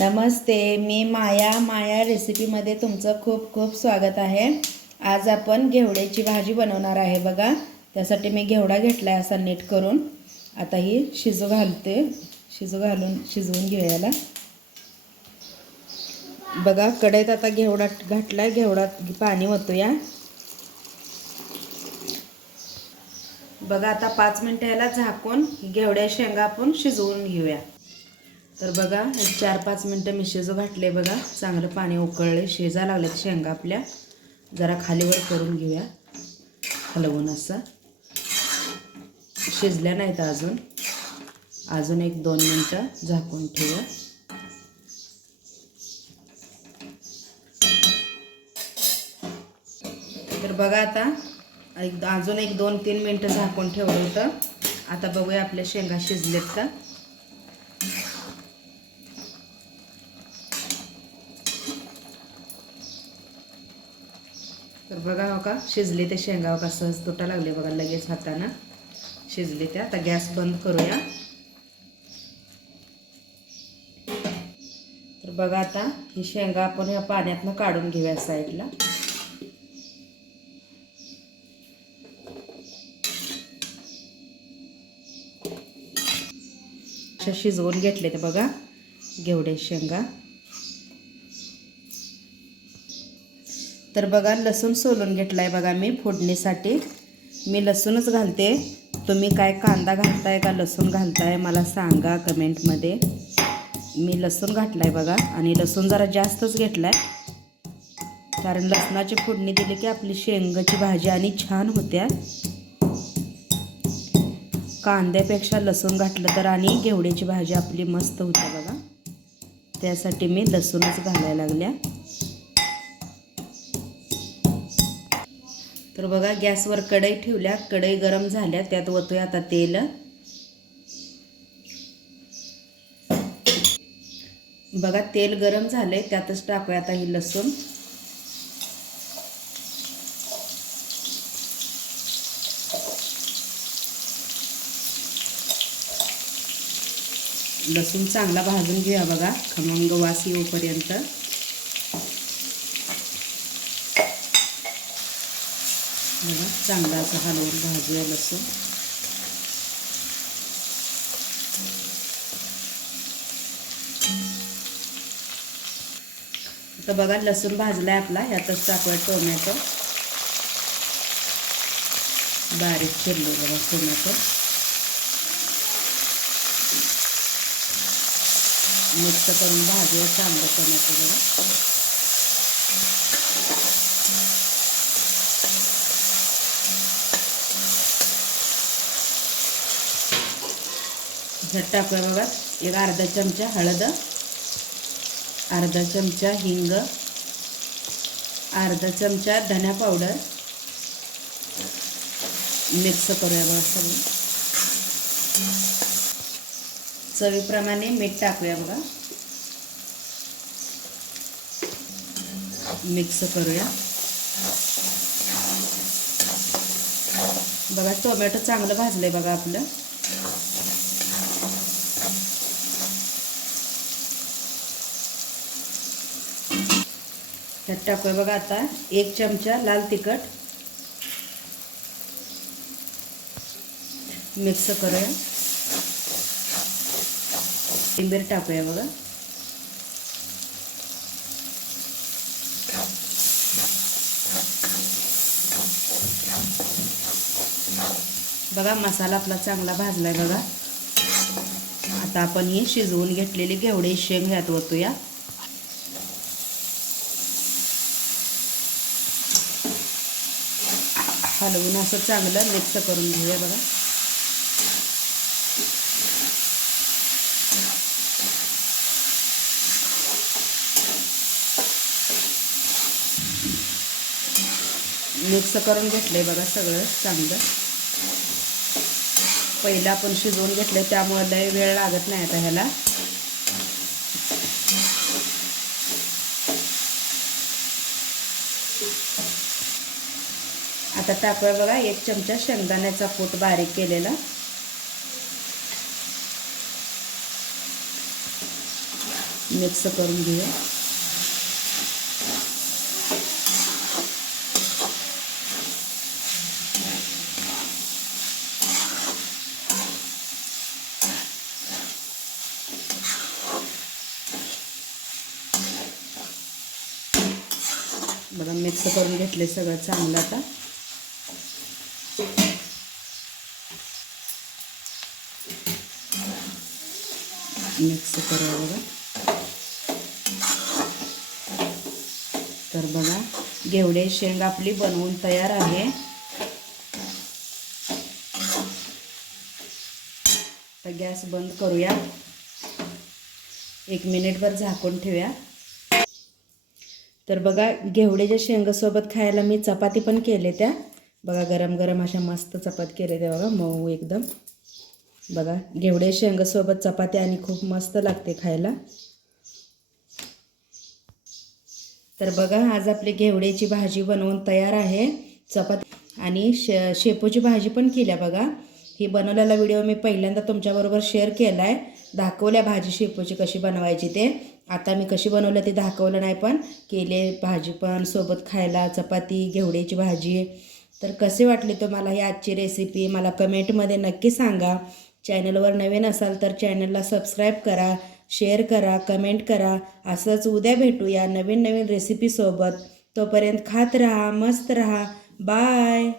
नमस्ते मी माया माया रेसिपीमध्ये तुमचं खूप खूप स्वागत आहे. आज आपण घेवड्याची भाजी बनवणार आहे बघा. त्यासाठी मी घेवडा घेतला आहे असा नीट करून. आता ही शिजू घालते. शिजू घालून शिजवून घेऊयाला याला. बघा कढईत आता घेवडा घातला आहे घेवडात पाणी होतो या बघा आता पाच मिनटं याला झाकून घेवड्या शेंगा आपण शिजवून घेऊया. तर बघा एक चार पाच मिनटं मी शिजू घातले बघा. चांगलं पाणी उकळले शिजा लागल्यात शेंगा आपल्या. जरा खालीवर करून घेऊया. हलवून असं. शिजल्या नाहीत अजून. अजून एक दोन मिनटं झाकून ठेवूया. तर बघा आता एक अजून एक दोन तीन मिनटं झाकून ठेवलं होतं. आता बघूया आपल्या शेंगा शिजलेत का. तर बघा हो का शिजले ते शेंगा हो का सहज तुटा लागले बघा लगेच हाताना. शिजले ते. आता गॅस बंद करूया. तर बघा आता ही शेंगा आपण ह्या पाण्यातनं काढून घेऊया साईडला. अशा शिजवून घेतले ते बघा घेवडे शेंगा. तर बघा लसूण सोलून घेतला आहे बघा मी फोडणीसाठी. मी लसूणच घालते. तुम्ही काय कांदा घालताय का लसूण घालताय मला सांगा कमेंटमध्ये. मी लसूण घातला आहे बघा आणि लसूण जरा जास्तच घेतला आहे कारण लसणाची फोडणी दिली की आपली शेंगाची भाजी आणि छान होत्या. कांद्यापेक्षा लसूण घातलं तर आणि घेवड्याची भाजी आपली मस्त होते बघा. त्यासाठी मी लसूणच घालायला लागल्या. तर बघा गॅसवर कढई ठेवल्या कढई गरम झाल्या त्यात ओतूया आता तेल. बघा तेल गरम झालंय त्यातच टाकूया आता ही लसूण. लसूण चांगला भाजून घेऊया बघा खमंग वास येऊपर्यंत. बघा चांगला असा हलवून भाजूया लसूण. आता बघा लसूण भाजलाय आपला यातच टाकूया टोमॅटो. बारीक चिरलो बघा टोमॅटो. मिक्स करून भाजूया चांगलं टोमॅटो बघा. ह्यात टाकूया बघा. एक अर्धा चमचा हळद अर्धा चमचा हिंग अर्धा चमचा धना पावडर. मिक्स करूया बघा सगळं. चवीप्रमाणे मीठ टाकूया बघा. मिक्स करूया. बघा टोमॅटो चांगलं भाजलं आहे बघा आपलं. त्यात टाकूया बघा आता. एक चमचा लाल तिखट. मिक्स करूया. कोथिंबीर टाकूया बघा. बघा मसाला आपला चांगला भाजलाय बघा. आता आपण ही शिजवून घेतलेली घेवडे शेंग ह्यात ओतूया. हलवून असं चांगलं मिक्स करून घेऊया बघा. मिक्स करून घेतलंय बघा सगळं चांगलं. पहिलं आपण शिजवून घेतलंय त्यामुळे लय वेळ लागत नाही आता ह्याला. आता टाकूया बघा एक चमचा शेंगदाण्याचा कूट बारीक केलेला. मिक्स करून घेऊया. बघा मिक्स करून घेतले सगळं चांगलं आता. मिक्स करावं बघा तर बघा घेवडे शेंग आपली बनवून तयार आहे. तर गॅस बंद करूया. एक मिनिटभर झाकून ठेवूया. तर बघा घेवड्याच्या शेंगासोबत खायला मी चपाती पण केले त्या. बघा गरम गरम अशा मस्त चपाती केले त्या बघा मऊ एकदम. बघा घेवडे शेंगासोबत चपाती आणि खूप मस्त लागते खायला. तर बघा आज आपली घेवड्याची भाजी बनवून तयार आहे. चपाती आणि शे शेपूची भाजी पण केल्या बघा. ही बनवलेला व्हिडिओ मी पहिल्यांदा तुमच्याबरोबर शेअर केला आहे दाखवल्या भाजी शेपूची कशी बनवायची ते. आता मी कशी बनवलं ते दाखवलं नाही पण केले भाजी पण सोबत खायला चपाती घेवड्याची भाजी. तर कसे वाटले तुम्हाला ही आजची रेसिपी मला कमेंटमध्ये नक्की सांगा. चॅनलवर नवीन असाल तर चॅनलला सबस्क्राईब करा शेअर करा कमेंट करा. असंच उद्या भेटूया नवीन नवीन रेसिपीसोबत तोपर्यंत खात राहा मस्त राहा. बाय!